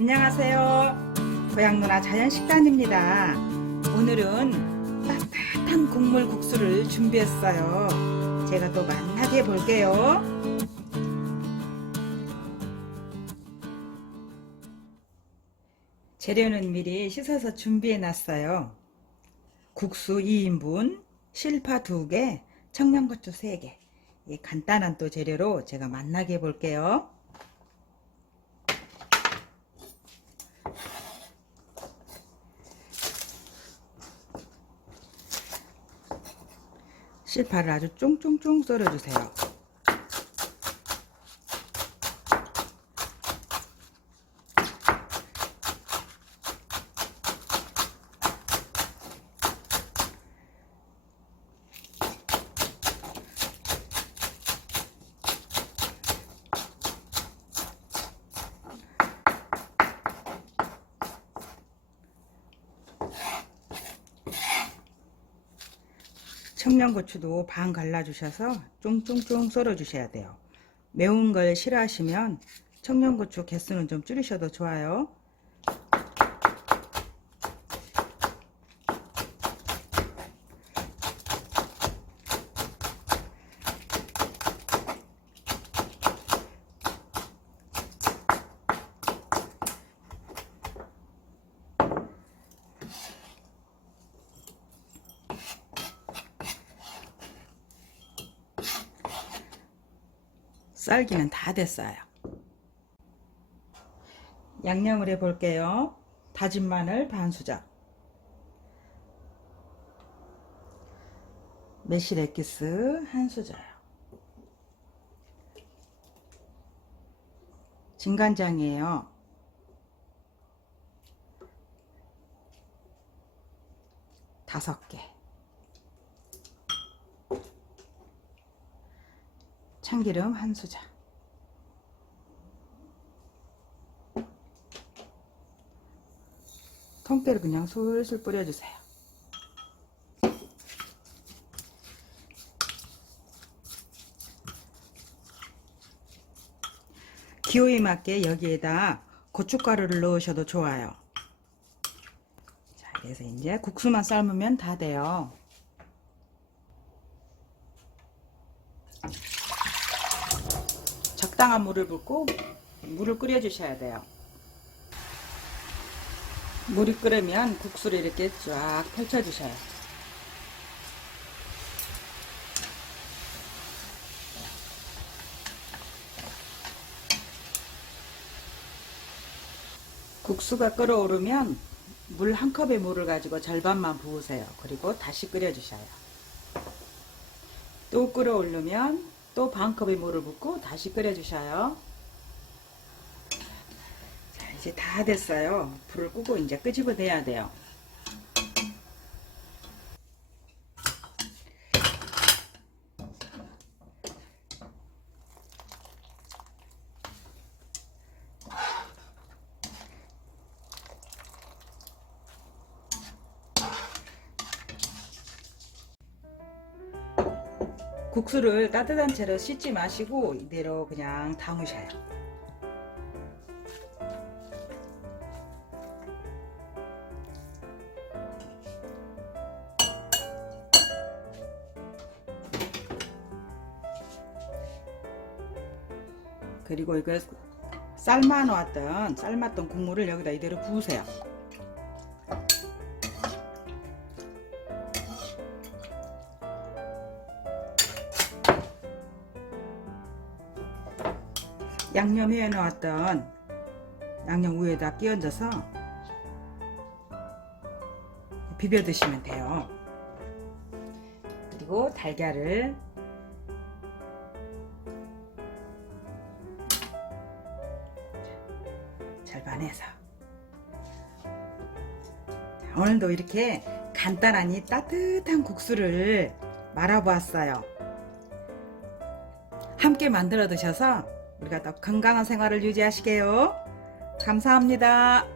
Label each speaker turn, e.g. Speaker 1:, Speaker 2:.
Speaker 1: 안녕하세요. 고향 누나 자연 식단입니다. 오늘은 따뜻한 국물 국수를 준비했어요. 제가 또 만나게 볼게요. 재료는 미리 씻어서 준비해 놨어요. 국수 2인분, 실파 2개, 청양고추 3개. 이 간단한 또 재료로 제가 만나게 볼게요. 실파를 아주 쫑쫑쫑 썰어주세요. 청양고추도 반 갈라주셔서 쫑쫑쫑 썰어주셔야 돼요. 매운 걸 싫어하시면 청양고추 개수는 좀 줄이셔도 좋아요. 썰기는 다 됐어요. 양념을 해 볼게요. 다진 마늘 반 수저. 매실 액기스 한 수저요. 진간장이에요. 다섯 개. 참기름 한 수저. 통깨를 그냥 솔솔 뿌려주세요. 기호에 맞게 여기에다 고춧가루를 넣으셔도 좋아요. 자, 그래서 이제 국수만 삶으면 다 돼요. 적당한 물을 붓고 물을 끓여 주셔야 돼요. 물이 끓으면 국수를 이렇게 쫙 펼쳐 주셔요. 국수가 끓어오르면 물 한 컵의 물을 가지고 절반만 부으세요. 그리고 다시 끓여 주셔요. 또 끓어오르면 또 반 컵의 물을 붓고 다시 끓여 주셔요. 자, 이제 다 됐어요. 불을 끄고 이제 끄집어내야 돼요. 국수를 따뜻한 채로 씻지 마시고 이대로 그냥 담으셔요. 그리고 이거 삶아 놓았던 삶았던 국물을 여기다 이대로 부으세요. 양념해 놓았던 양념 위에다 끼얹어서 비벼 드시면 돼요. 그리고 달걀을 절반해서 자, 오늘도 이렇게 간단하니 따뜻한 국수를 말아보았어요. 함께 만들어 드셔서 우리가 더 건강한 생활을 유지하시게요. 감사합니다.